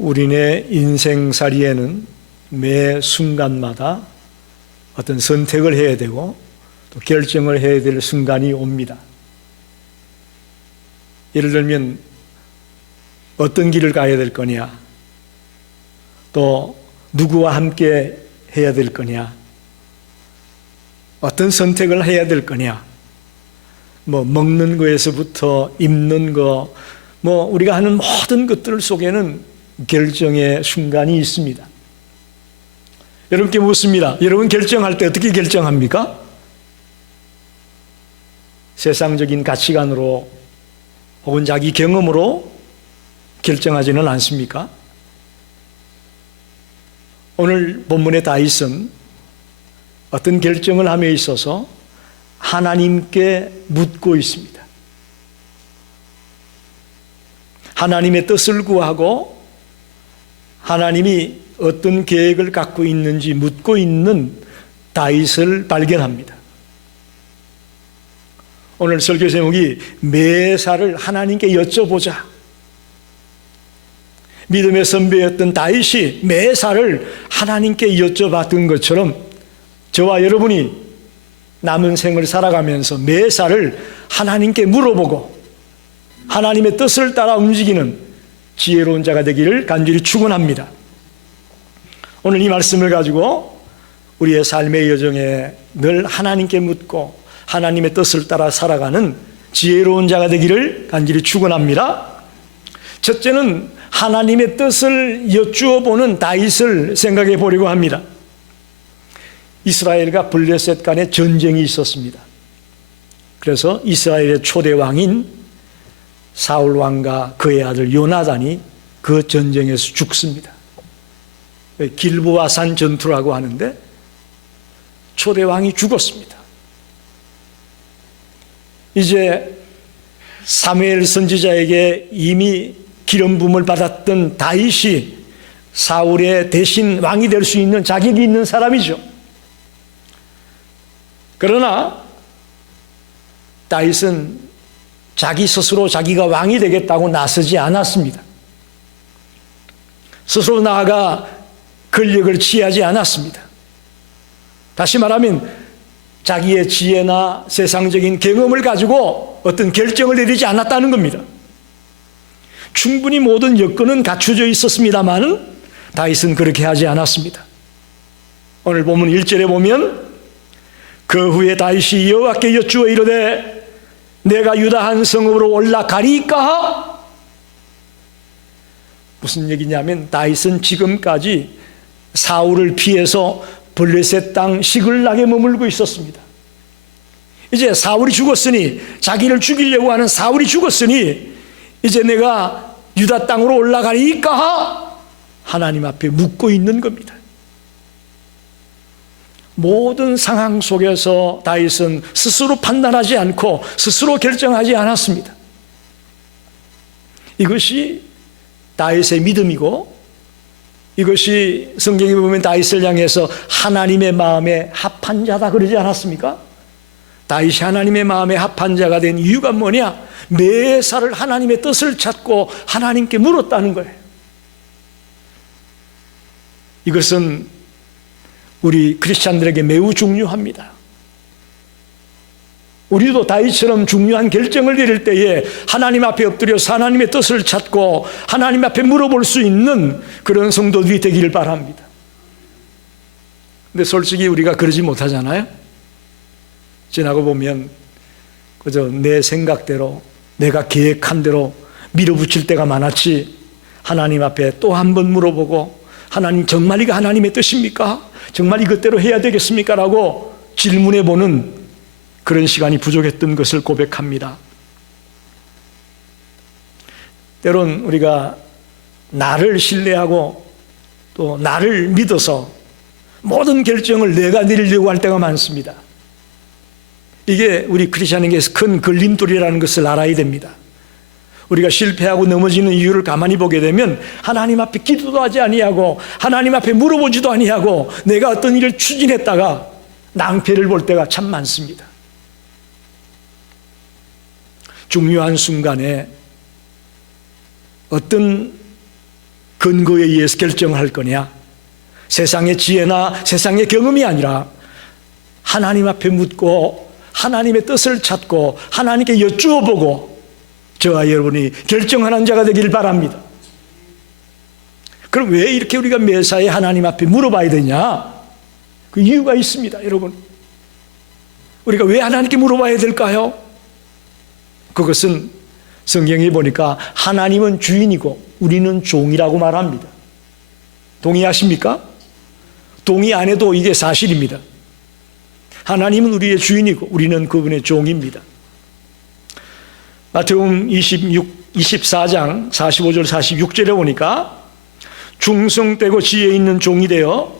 우리네 인생살이에는 매 순간마다 어떤 선택을 해야 되고 또 결정을 해야 될 순간이 옵니다. 예를 들면 어떤 길을 가야 될 거냐, 또 누구와 함께 해야 될 거냐, 어떤 선택을 해야 될 거냐, 먹는 거에서부터 입는 거, 우리가 하는 모든 것들 속에는 결정의 순간이 있습니다. 여러분께 묻습니다. 여러분 결정할 때 어떻게 결정합니까? 세상적인 가치관으로 혹은 자기 경험으로 결정하지는 않습니까? 오늘 본문의 다윗은 어떤 결정을 함에 있어서 하나님께 묻고 있습니다. 하나님의 뜻을 구하고 하나님이 어떤 계획을 갖고 있는지 묻고 있는 다윗을 발견합니다. 오늘 설교 제목이 매사를 하나님께 여쭤보자. 믿음의 선배였던 다윗이 매사를 하나님께 여쭤봤던 것처럼 저와 여러분이 남은 생을 살아가면서 매사를 하나님께 물어보고 하나님의 뜻을 따라 움직이는 지혜로운 자가 되기를 간절히 축원합니다. 오늘 이 말씀을 가지고 우리의 삶의 여정에 늘 하나님께 묻고 하나님의 뜻을 따라 살아가는 지혜로운 자가 되기를 간절히 축원합니다. 첫째는 하나님의 뜻을 여쭈어 보는 다윗을 생각해 보려고 합니다. 이스라엘과 블레셋 간에 전쟁이 있었습니다. 그래서 이스라엘의 초대 왕인 사울 왕과 그의 아들 요나단이 그 전쟁에서 죽습니다. 길보아 산 전투라고 하는데 초대 왕이 죽었습니다. 이제 사무엘 선지자에게 이미 기름 부음을 받았던 다윗이 사울의 대신 왕이 될 수 있는 자격이 있는 사람이죠. 그러나 다윗은 자기 스스로 자기가 왕이 되겠다고 나서지 않았습니다. 스스로 나아가 권력을 취하지 않았습니다. 다시 말하면 자기의 지혜나 세상적인 경험을 가지고 어떤 결정을 내리지 않았다는 겁니다. 충분히 모든 여건은 갖춰져 있었습니다만 다윗은 그렇게 하지 않았습니다. 오늘 본문 1절에 보면 그 후에 다윗이 여호와께 여쭈어 이르되 내가 유다 한 성읍으로 올라가리까? 무슨 얘기냐면 다윗은 지금까지 사울을 피해서 블레셋 땅 시글락에 머물고 있었습니다. 이제 사울이 죽었으니, 자기를 죽이려고 하는 사울이 죽었으니 이제 내가 유다 땅으로 올라가리까? 하나님 앞에 묻고 있는 겁니다. 모든 상황 속에서 다윗은 스스로 판단하지 않고 스스로 결정하지 않았습니다. 이것이 다윗의 믿음이고 이것이 성경에 보면 다윗을 향해서 하나님의 마음에 합한 자다 그러지 않았습니까? 다윗이 하나님의 마음에 합한 자가 된 이유가 뭐냐? 매사를 하나님의 뜻을 찾고 하나님께 물었다는 거예요. 이것은 우리 크리스찬들에게 매우 중요합니다. 우리도 다윗처럼 중요한 결정을 내릴 때에 하나님 앞에 엎드려서 하나님의 뜻을 찾고 하나님 앞에 물어볼 수 있는 그런 성도들이 되기를 바랍니다. 근데 솔직히 우리가 그러지 못하잖아요. 지나고 보면 그저 내 생각대로 내가 계획한 대로 밀어붙일 때가 많았지, 하나님 앞에 또 한 번 물어보고 하나님 정말 이거 하나님의 뜻입니까? 정말 이것대로 해야 되겠습니까? 라고 질문해 보는 그런 시간이 부족했던 것을 고백합니다. 때론 우리가 나를 신뢰하고 또 나를 믿어서 모든 결정을 내가 내리려고 할 때가 많습니다. 이게 우리 크리스찬에게서 큰 걸림돌이라는 것을 알아야 됩니다. 우리가 실패하고 넘어지는 이유를 가만히 보게 되면 하나님 앞에 기도도 하지 아니하고 하나님 앞에 물어보지도 아니하고 내가 어떤 일을 추진했다가 낭패를 볼 때가 참 많습니다. 중요한 순간에 어떤 근거에 의해서 결정할 거냐? 세상의 지혜나 세상의 경험이 아니라 하나님 앞에 묻고 하나님의 뜻을 찾고 하나님께 여쭈어보고 저와 여러분이 결정하는 자가 되길 바랍니다. 그럼 왜 이렇게 우리가 매사에 하나님 앞에 물어봐야 되냐? 그 이유가 있습니다, 여러분. 우리가 왜 하나님께 물어봐야 될까요? 그것은 성경에 보니까 하나님은 주인이고 우리는 종이라고 말합니다. 동의하십니까? 동의 안 해도 이게 사실입니다. 하나님은 우리의 주인이고 우리는 그분의 종입니다. 마태복음 24장 45절 46절에 보니까 충성되고 지혜 있는 종이 되어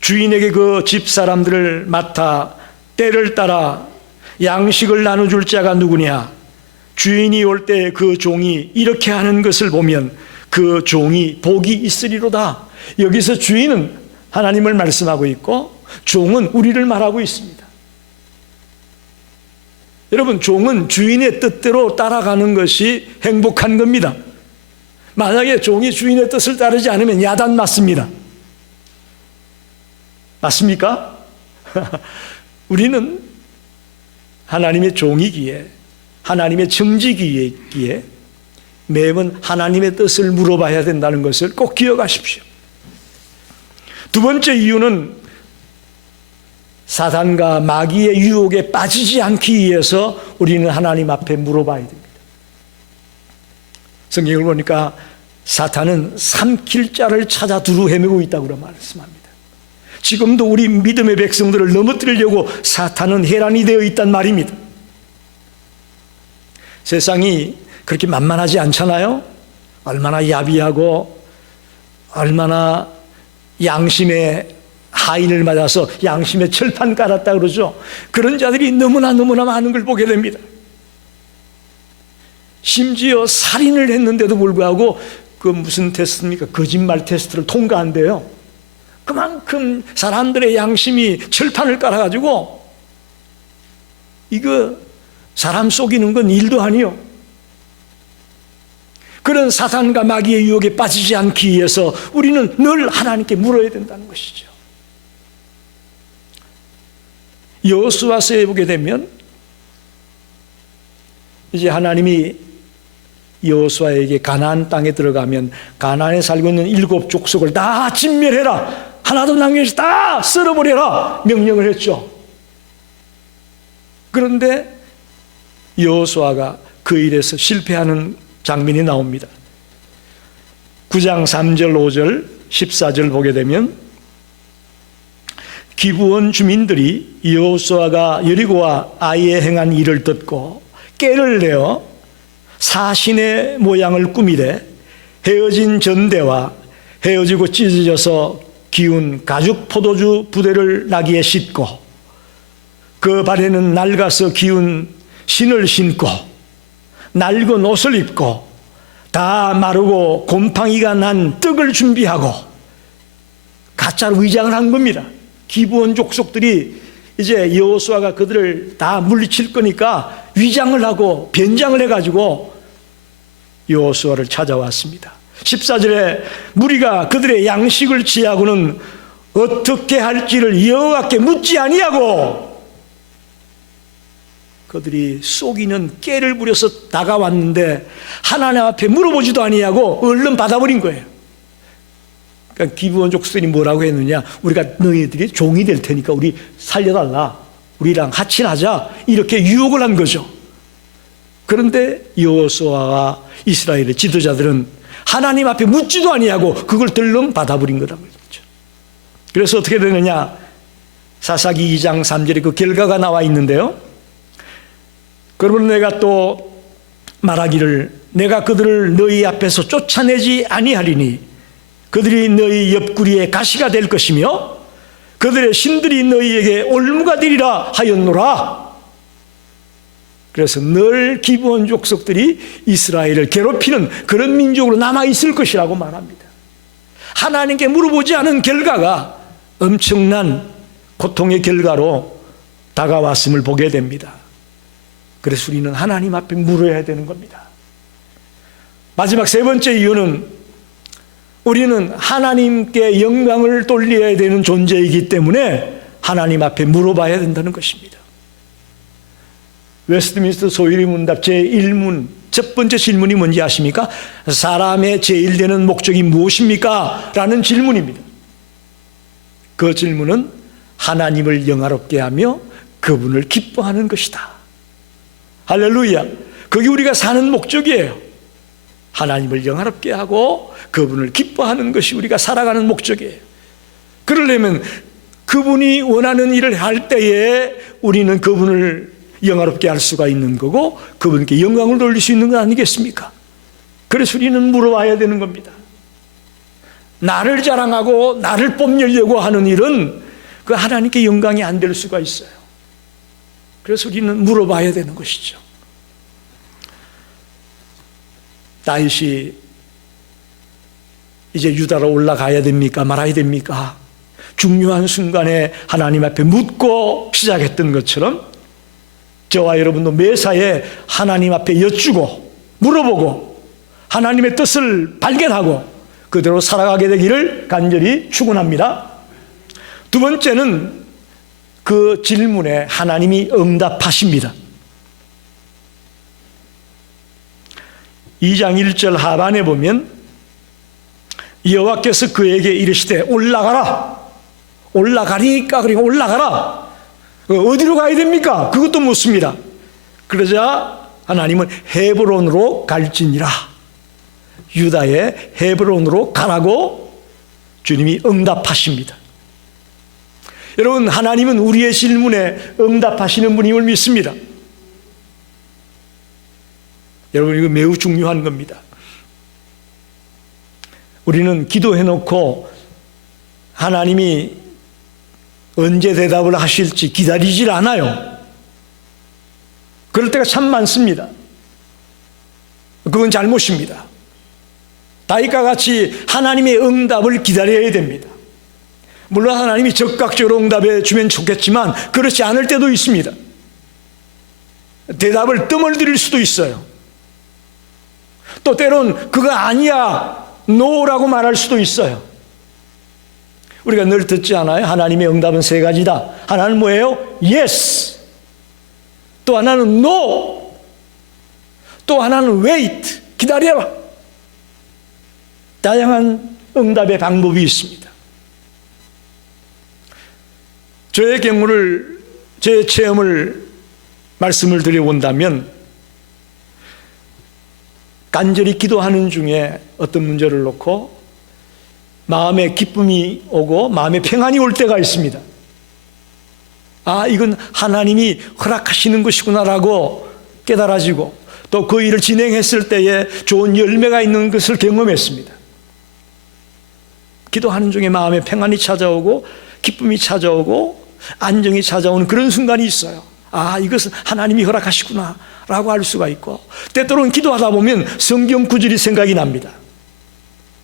주인에게 그 집사람들을 맡아 때를 따라 양식을 나눠줄 자가 누구냐? 주인이 올 때 그 종이 이렇게 하는 것을 보면 그 종이 복이 있으리로다. 여기서 주인은 하나님을 말씀하고 있고 종은 우리를 말하고 있습니다. 여러분, 종은 주인의 뜻대로 따라가는 것이 행복한 겁니다. 만약에 종이 주인의 뜻을 따르지 않으면 야단 맞습니다. 맞습니까? 우리는 하나님의 종이기에 하나님의 청지기에 매번 하나님의 뜻을 물어봐야 된다는 것을 꼭 기억하십시오. 두 번째 이유는 사단과 마귀의 유혹에 빠지지 않기 위해서 우리는 하나님 앞에 물어봐야 됩니다. 성경을 보니까 사탄은 삼킬 자를 찾아 두루 헤매고 있다고 말씀합니다. 지금도 우리 믿음의 백성들을 넘어뜨리려고 사탄은 해란이 되어 있단 말입니다. 세상이 그렇게 만만하지 않잖아요. 얼마나 야비하고 얼마나 양심의 하인을 맞아서 양심의 철판 깔았다 그러죠. 그런 자들이 너무나 많은 걸 보게 됩니다. 심지어 살인을 했는데도 불구하고 그 무슨 테스트입니까? 거짓말 테스트를 통과한대요. 그만큼 사람들의 양심이 철판을 깔아가지고 이거 사람 속이는 건 일도 아니요. 그런 사탄과 마귀의 유혹에 빠지지 않기 위해서 우리는 늘 하나님께 물어야 된다는 것이죠. 여호수아서에 보게 되면 이제 하나님이 여호수아에게 가나안 땅에 들어가면 가나안에 살고 있는 7 족속을 다 진멸해라, 하나도 남김없이 다 쓸어버려라 명령을 했죠. 그런데 여호수아가 그 일에서 실패하는 장면이 나옵니다. 9장 3절 5절 14절 보게 되면 기브온 주민들이 여호수아가 여리고와 아이에 행한 일을 듣고 꾀를 내어 사신의 모양을 꾸미되 헤어진 전대와 헤어지고 찢어져서 기운 가죽 포도주 부대를 나귀에 싣고 그 발에는 낡아서 기운 신을 신고 낡은 옷을 입고 다 마르고 곰팡이가 난 떡을 준비하고 가짜로 위장을 한 겁니다. 기브온 족속들이 이제 여호수아가 그들을 다 물리칠 거니까 위장을 하고 변장을 해가지고 여호수아를 찾아왔습니다. 14절에 무리가 그들의 양식을 취하고는 어떻게 할지를 여호와께 묻지 아니하고 그들이 속이는 깨를 부려서 다가왔는데 하나님 앞에 물어보지도 아니하고 얼른 받아버린 거예요. 그러니까 기브온 족속들이 뭐라고 했느냐? 우리가 너희들이 종이 될 테니까 우리 살려달라, 우리랑 하친하자, 이렇게 유혹을 한 거죠. 그런데 여호수아와 이스라엘의 지도자들은 하나님 앞에 묻지도 아니하고 그걸 들름 받아버린 거라고 했죠. 그래서 어떻게 되느냐? 사사기 2장 3절에 그 결과가 나와 있는데요. 그러면 내가 또 말하기를 내가 그들을 너희 앞에서 쫓아내지 아니하리니 그들이 너희 옆구리에 가시가 될 것이며 그들의 신들이 너희에게 올무가 되리라 하였노라. 그래서 늘 기브온 족속들이 이스라엘을 괴롭히는 그런 민족으로 남아있을 것이라고 말합니다. 하나님께 물어보지 않은 결과가 엄청난 고통의 결과로 다가왔음을 보게 됩니다. 그래서 우리는 하나님 앞에 물어야 되는 겁니다. 마지막 세 번째 이유는 우리는 하나님께 영광을 돌려야 되는 존재이기 때문에 하나님 앞에 물어봐야 된다는 것입니다. 웨스트민스터 소위리 문답 제1문 첫 번째 질문이 뭔지 아십니까? 사람의 제일 되는 목적이 무엇입니까? 라는 질문입니다. 그 질문은 하나님을 영화롭게 하며 그분을 기뻐하는 것이다. 할렐루야. 그게 우리가 사는 목적이에요. 하나님을 영화롭게 하고 그분을 기뻐하는 것이 우리가 살아가는 목적이에요. 그러려면 그분이 원하는 일을 할 때에 우리는 그분을 영화롭게 할 수가 있는 거고 그분께 영광을 돌릴 수 있는 거 아니겠습니까? 그래서 우리는 물어봐야 되는 겁니다. 나를 자랑하고 나를 뽐내려고 하는 일은 그 하나님께 영광이 안 될 수가 있어요. 그래서 우리는 물어봐야 되는 것이죠. 다윗이 이제 유다로 올라가야 됩니까? 말아야 됩니까? 중요한 순간에 하나님 앞에 묻고 시작했던 것처럼 저와 여러분도 매사에 하나님 앞에 여쭈고 물어보고 하나님의 뜻을 발견하고 그대로 살아가게 되기를 간절히 축원합니다. 두 번째는 그 질문에 하나님이 응답하십니다. 2장 1절 하반에 보면 여호와께서 그에게 이르시되 올라가라. 올라가리까 그러니까 올라가라. 어디로 가야 됩니까? 그것도 묻습니다. 그러자 하나님은 헤브론으로 갈지니라. 유다의 헤브론으로 가라고 주님이 응답하십니다. 여러분, 하나님은 우리의 질문에 응답하시는 분임을 믿습니다. 여러분, 이거 매우 중요한 겁니다. 우리는 기도해놓고 하나님이 언제 대답을 하실지 기다리질 않아요. 그럴 때가 참 많습니다. 그건 잘못입니다. 다윗과 같이 하나님의 응답을 기다려야 됩니다. 물론 하나님이 적극적으로 응답해 주면 좋겠지만 그렇지 않을 때도 있습니다. 대답을 뜸을 들일 수도 있어요. 또 때론 그거 아니야, 노라고 말할 수도 있어요. 우리가 늘 듣지 않아요? 하나님의 응답은 세 가지다. 하나는 뭐예요? Yes. 또 하나는 No. 또 하나는 Wait. 기다려라. 다양한 응답의 방법이 있습니다. 저의 경우를, 제 체험을 말씀을 드려본다면 간절히 기도하는 중에 어떤 문제를 놓고 마음에 기쁨이 오고 마음에 평안이 올 때가 있습니다. 아, 이건 하나님이 허락하시는 것이구나라고 깨달아지고 또 그 일을 진행했을 때에 좋은 열매가 있는 것을 경험했습니다. 기도하는 중에 마음에 평안이 찾아오고 기쁨이 찾아오고 안정이 찾아오는 그런 순간이 있어요. 아, 이것은 하나님이 허락하시구나 라고 할 수가 있고, 때때로는 기도하다 보면 성경 구절이 생각이 납니다.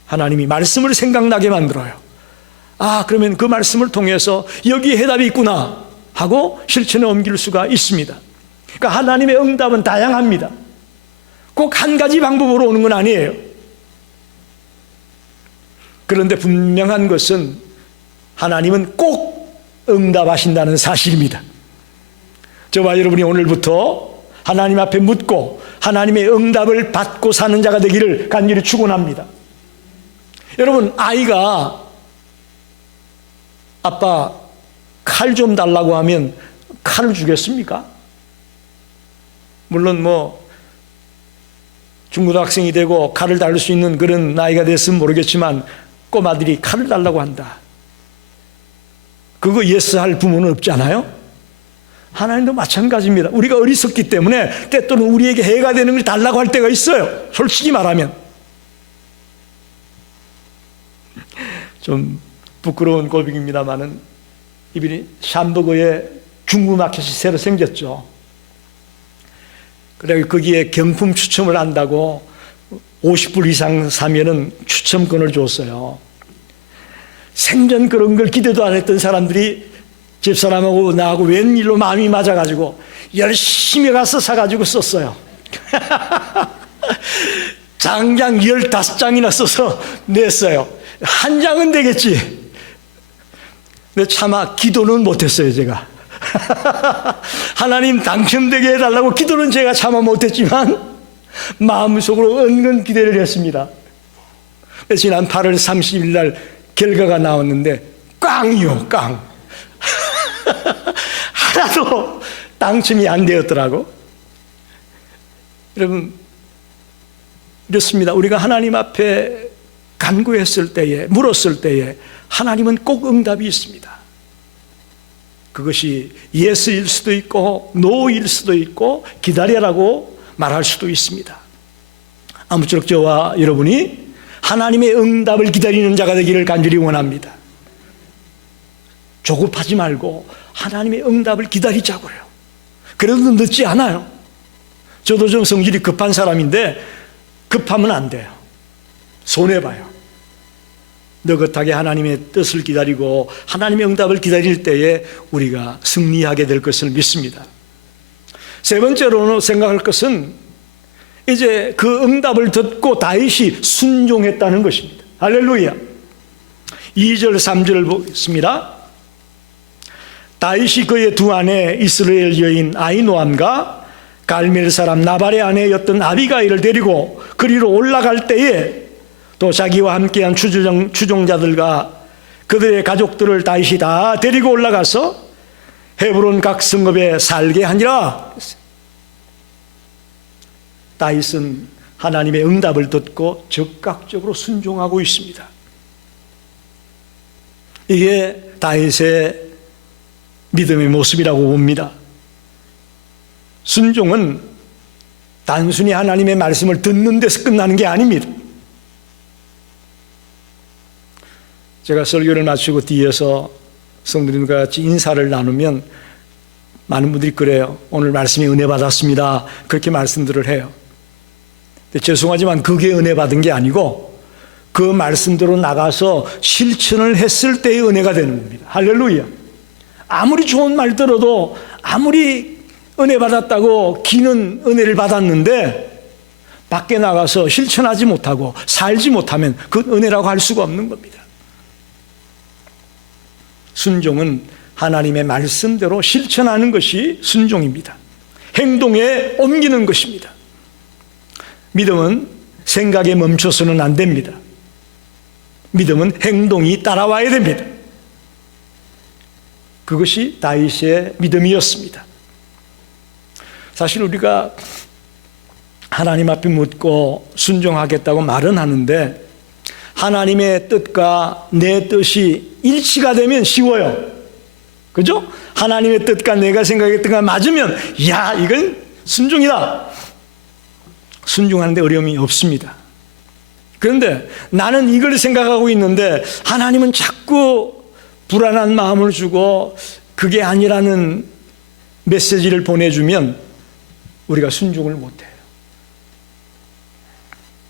하나님이 말씀을 생각나게 만들어요. 아, 그러면 그 말씀을 통해서 여기에 해답이 있구나 하고 실천에 옮길 수가 있습니다. 그러니까 하나님의 응답은 다양합니다. 꼭 한 가지 방법으로 오는 건 아니에요. 그런데 분명한 것은 하나님은 꼭 응답하신다는 사실입니다. 저와 여러분이 오늘부터 하나님 앞에 묻고 하나님의 응답을 받고 사는 자가 되기를 간절히 축원합니다. 여러분, 아이가 아빠 칼 좀 달라고 하면 칼을 주겠습니까? 물론 중고등학생이 되고 칼을 다룰 수 있는 그런 나이가 됐으면 모르겠지만 꼬마들이 칼을 달라고 한다. 그거 예스할 부모는 없잖아요. 하나님도 마찬가지입니다. 우리가 어리석기 때문에 때또는 우리에게 해가 되는 걸 달라고 할 때가 있어요. 솔직히 말하면. 좀 부끄러운 고백입니다만은 이번에 샴버거에 중고마켓이 새로 생겼죠. 그래 거기에 경품 추첨을 한다고 50불 이상 사면은 추첨권을 줬어요. 생전 그런 걸 기대도 안 했던 사람들이 집사람하고 나하고 웬일로 마음이 맞아가지고 열심히 가서 사가지고 썼어요. 장장 15장이나 써서 냈어요. 한 장은 되겠지. 근데 차마 기도는 못했어요, 제가. 하나님 당첨되게 해달라고 기도는 제가 차마 못했지만 마음속으로 은근 기대를 했습니다. 지난 8월 30일 날 결과가 나왔는데 꽝이요, 꽝. 하나도 당첨이 안 되었더라고. 여러분, 이렇습니다. 우리가 하나님 앞에 간구했을 때에, 물었을 때에 하나님은 꼭 응답이 있습니다. 그것이 예스일 수도 있고 노일 수도 있고 기다려라고 말할 수도 있습니다. 아무쪼록 저와 여러분이 하나님의 응답을 기다리는 자가 되기를 간절히 원합니다. 조급하지 말고 하나님의 응답을 기다리자고요. 그래도 늦지 않아요. 저도 좀 성질이 급한 사람인데 급하면 안 돼요. 손해봐요. 느긋하게 하나님의 뜻을 기다리고 하나님의 응답을 기다릴 때에 우리가 승리하게 될 것을 믿습니다. 세 번째로 생각할 것은 이제 그 응답을 듣고 다윗이 순종했다는 것입니다. 할렐루야. 2절 3절을 보겠습니다. 다윗이 그의 두 아내 이스라엘 여인 아히노암과 갈멜 사람 나발의 아내였던 아비가일을 데리고 그리로 올라갈 때에 또 자기와 함께한 추종자들과 그들의 가족들을 다윗이 다 데리고 올라가서 헤브론 각 성읍에 살게 하니라. 다윗은 하나님의 응답을 듣고 적극적으로 순종하고 있습니다. 이게 다윗의 믿음의 모습이라고 봅니다. 순종은 단순히 하나님의 말씀을 듣는 데서 끝나는 게 아닙니다. 제가 설교를 마치고 뒤에서 성도님과 같이 인사를 나누면 많은 분들이 그래요. 오늘 말씀에 은혜 받았습니다. 그렇게 말씀들을 해요. 근데 죄송하지만 그게 은혜 받은 게 아니고 그 말씀대로 나가서 실천을 했을 때의 은혜가 되는 겁니다. 할렐루야. 아무리 좋은 말 들어도 아무리 은혜 받았다고 기는 은혜를 받았는데 밖에 나가서 실천하지 못하고 살지 못하면 그 은혜라고 할 수가 없는 겁니다. 순종은 하나님의 말씀대로 실천하는 것이 순종입니다. 행동에 옮기는 것입니다. 믿음은 생각에 멈춰서는 안 됩니다. 믿음은 행동이 따라와야 됩니다. 그것이 다윗의 믿음이었습니다. 사실 우리가 하나님 앞에 묻고 순종하겠다고 말은 하는데 하나님의 뜻과 내 뜻이 일치가 되면 쉬워요. 그죠? 하나님의 뜻과 내가 생각했던 거 맞으면 야, 이건 순종이다. 순종하는데 어려움이 없습니다. 그런데 나는 이걸 생각하고 있는데 하나님은 자꾸 불안한 마음을 주고 그게 아니라는 메시지를 보내주면 우리가 순종을 못해요.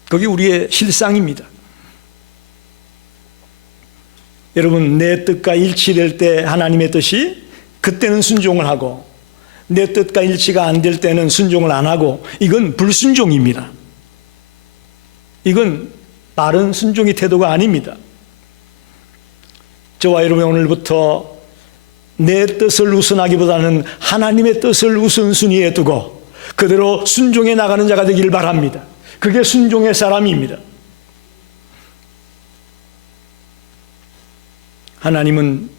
그게 우리의 실상입니다. 여러분, 내 뜻과 일치될 때 하나님의 뜻이 그때는 순종을 하고 내 뜻과 일치가 안 될 때는 순종을 안 하고 이건 불순종입니다. 이건 바른 순종의 태도가 아닙니다. 저와 여러분 오늘부터 내 뜻을 우선하기보다는 하나님의 뜻을 우선순위에 두고 그대로 순종해 나가는 자가 되기를 바랍니다. 그게 순종의 사람입니다. 하나님은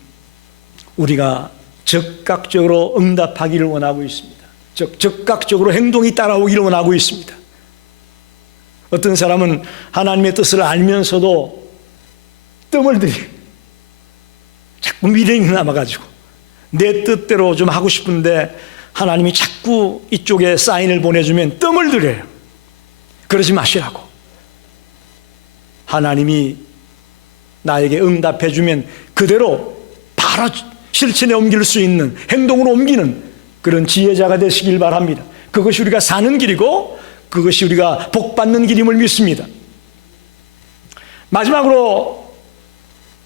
우리가 적극적으로 응답하기를 원하고 있습니다. 적극적으로 행동이 따라오기를 원하고 있습니다. 어떤 사람은 하나님의 뜻을 알면서도 뜸을 들이 자꾸 미련이 남아가지고 내 뜻대로 좀 하고 싶은데 하나님이 자꾸 이쪽에 사인을 보내주면 뜸을 들여요. 그러지 마시라고. 하나님이 나에게 응답해주면 그대로 바로 실천에 옮길 수 있는 행동으로 옮기는 그런 지혜자가 되시길 바랍니다. 그것이 우리가 사는 길이고 그것이 우리가 복받는 길임을 믿습니다. 마지막으로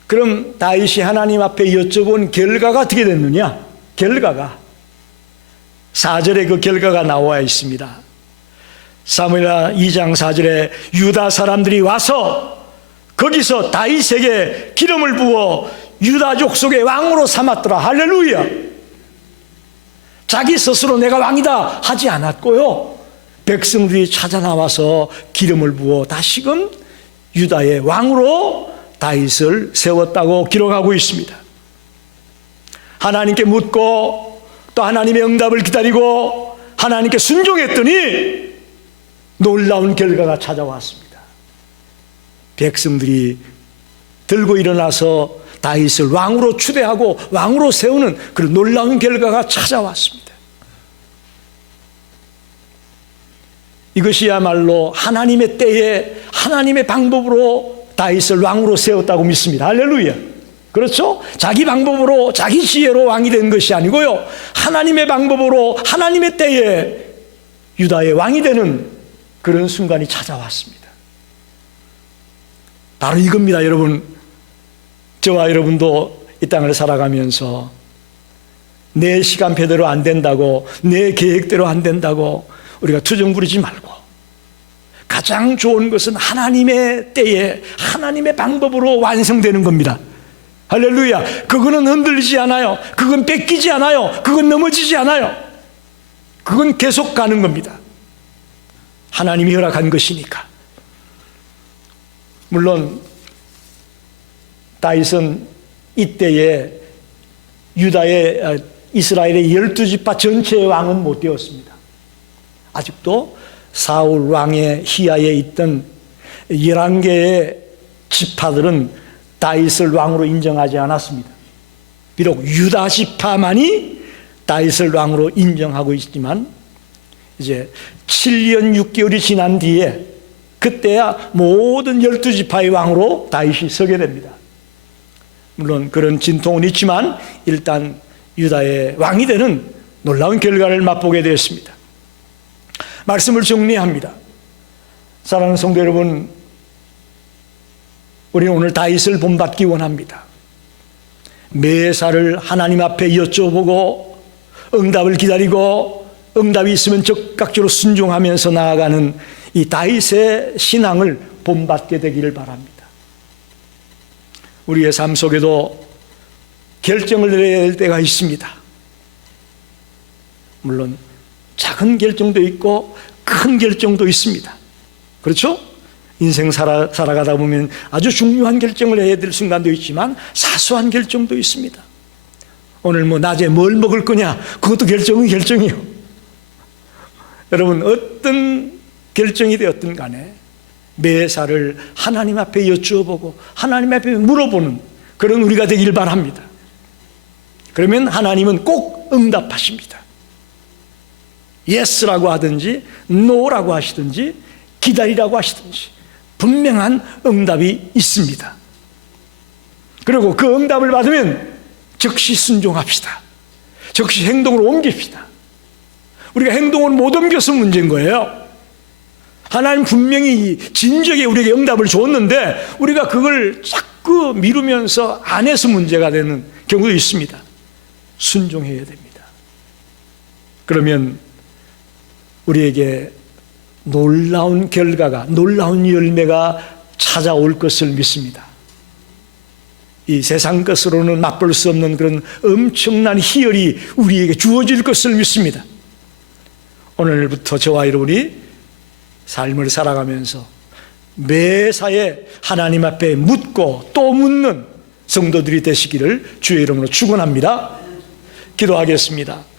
그럼 다윗이 하나님 앞에 여쭤본 결과가 어떻게 됐느냐? 결과가 4절에 그 결과가 나와 있습니다. 사무엘하 2장 4절에 유다 사람들이 와서 거기서 다윗에게 기름을 부어 유다 족속의 왕으로 삼았더라. 할렐루야. 자기 스스로 내가 왕이다 하지 않았고요, 백성들이 찾아 나와서 기름을 부어 다시금 유다의 왕으로 다윗을 세웠다고 기록하고 있습니다. 하나님께 묻고 또 하나님의 응답을 기다리고 하나님께 순종했더니 놀라운 결과가 찾아왔습니다. 백성들이 들고 일어나서 다윗을 왕으로 추대하고 왕으로 세우는 그런 놀라운 결과가 찾아왔습니다. 이것이야말로 하나님의 때에 하나님의 방법으로 다윗을 왕으로 세웠다고 믿습니다. 할렐루야. 그렇죠? 자기 방법으로 자기 지혜로 왕이 된 것이 아니고요, 하나님의 방법으로 하나님의 때에 유다의 왕이 되는 그런 순간이 찾아왔습니다. 바로 이겁니다. 여러분, 저와 여러분도 이 땅을 살아가면서 내 시간표대로 안 된다고, 내 계획대로 안 된다고 우리가 투정 부리지 말고, 가장 좋은 것은 하나님의 때에 하나님의 방법으로 완성되는 겁니다. 할렐루야. 그거는 흔들리지 않아요. 그건 뺏기지 않아요. 그건 넘어지지 않아요. 그건 계속 가는 겁니다. 하나님이 허락한 것이니까. 물론 다윗은 이때에 유다의 이스라엘의 12지파 전체의 왕은 못 되었습니다. 아직도 사울 왕의 희하에 있던 11개의 지파들은 다윗을 왕으로 인정하지 않았습니다. 비록 유다 지파만이 다윗을 왕으로 인정하고 있지만 이제 7년 6개월이 지난 뒤에 그때야 모든 12지파의 왕으로 다윗이 서게 됩니다. 물론 그런 진통은 있지만 일단 유다의 왕이 되는 놀라운 결과를 맛보게 되었습니다. 말씀을 정리합니다. 사랑하는 성도 여러분, 우리는 오늘 다윗을 본받기 원합니다. 매사를 하나님 앞에 여쭤보고 응답을 기다리고 응답이 있으면 적극적으로 순종하면서 나아가는 이 다윗의 신앙을 본받게 되기를 바랍니다. 우리의 삶 속에도 결정을 내려야 할 때가 있습니다. 물론 작은 결정도 있고 큰 결정도 있습니다. 그렇죠? 인생 살아가다 보면 아주 중요한 결정을 해야 될 순간도 있지만 사소한 결정도 있습니다. 오늘 낮에 뭘 먹을 거냐, 그것도 결정이에요. 여러분, 어떤 결정이 되었든 간에 매사를 하나님 앞에 여쭈어보고 하나님 앞에 물어보는 그런 우리가 되길 바랍니다. 그러면 하나님은 꼭 응답하십니다. 예스라고 하든지 노라고 하시든지 기다리라고 하시든지 분명한 응답이 있습니다. 그리고 그 응답을 받으면 즉시 순종합시다. 즉시 행동으로 옮깁시다. 우리가 행동을 못 옮겨서 문제인 거예요. 하나님 분명히 진작에 우리에게 응답을 줬는데 우리가 그걸 자꾸 미루면서 안 해서 문제가 되는 경우도 있습니다. 순종해야 됩니다. 그러면 우리에게 놀라운 결과가, 놀라운 열매가 찾아올 것을 믿습니다. 이 세상 것으로는 맛볼 수 없는 그런 엄청난 희열이 우리에게 주어질 것을 믿습니다. 오늘부터 저와 여러분이 삶을 살아가면서 매사에 하나님 앞에 묻고 또 묻는 성도들이 되시기를 주의 이름으로 축원합니다. 기도하겠습니다.